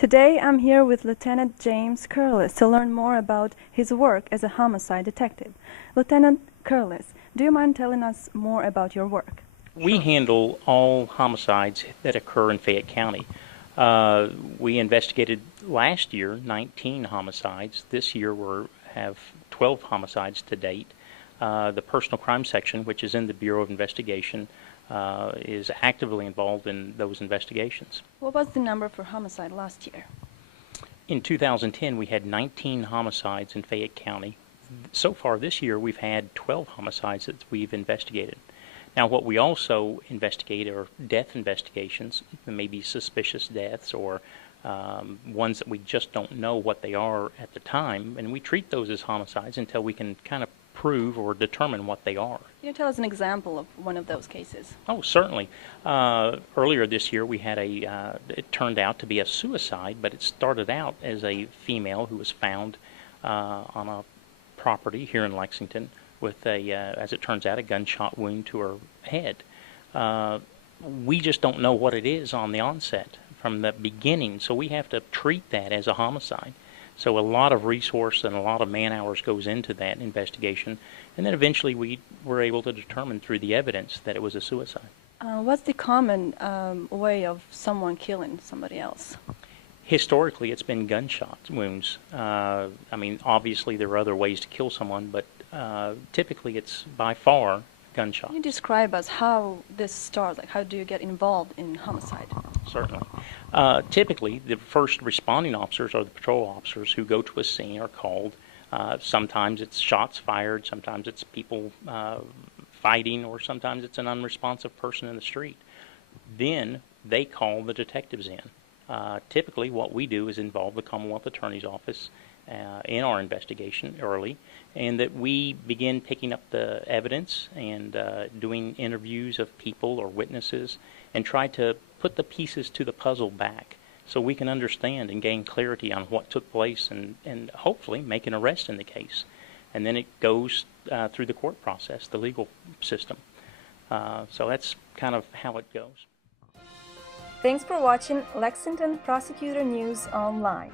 Today I'm here with Lieutenant James Curless to learn more about his work as a homicide detective. Lieutenant Curless, do you mind telling us more about your work? We handle all homicides that occur in Fayette County. We investigated last year 19 homicides. This year we have 12 homicides to date. The Personal Crime Section, which is in the Bureau of Investigation, is actively involved in those investigations. What was the number for homicide last year? In 2010, we had 19 homicides in Fayette County. So far this year, we've had 12 homicides that we've investigated. Now, what we also investigate are death investigations, maybe suspicious deaths or ones that we just don't know what they are at the time, and we treat those as homicides until we can kind of prove or determine what they are. Can you tell us an example of one of those cases? Oh, certainly. Earlier this year, we had it turned out to be a suicide, but it started out as a female who was found on a property here in Lexington with as it turns out, a gunshot wound to her head. We just don't know what it is on the onset from the beginning, so we have to treat that as a homicide. So a lot of resource and a lot of man hours goes into that investigation, and then eventually we were able to determine through the evidence that it was a suicide. What's the common way of someone killing somebody else? Historically, it's been gunshot wounds. Obviously there are other ways to kill someone, but typically it's by far gunshot. Can you describe us how this starts? Like, how do you get involved in homicide? Certainly. Typically, the first responding officers or the patrol officers who go to a scene are called. Sometimes it's shots fired, sometimes it's people fighting, or sometimes it's an unresponsive person in the street. Then they call the detectives in. Typically, what we do is involve the Commonwealth Attorney's Office in our investigation early, and that we begin picking up the evidence and doing interviews of people or witnesses and try to put the pieces to the puzzle back so we can understand and gain clarity on what took place and hopefully make an arrest in the case. And then it goes through the court process, the legal system. So that's kind of how it goes. Thanks for watching Lexington Prosecutor News Online.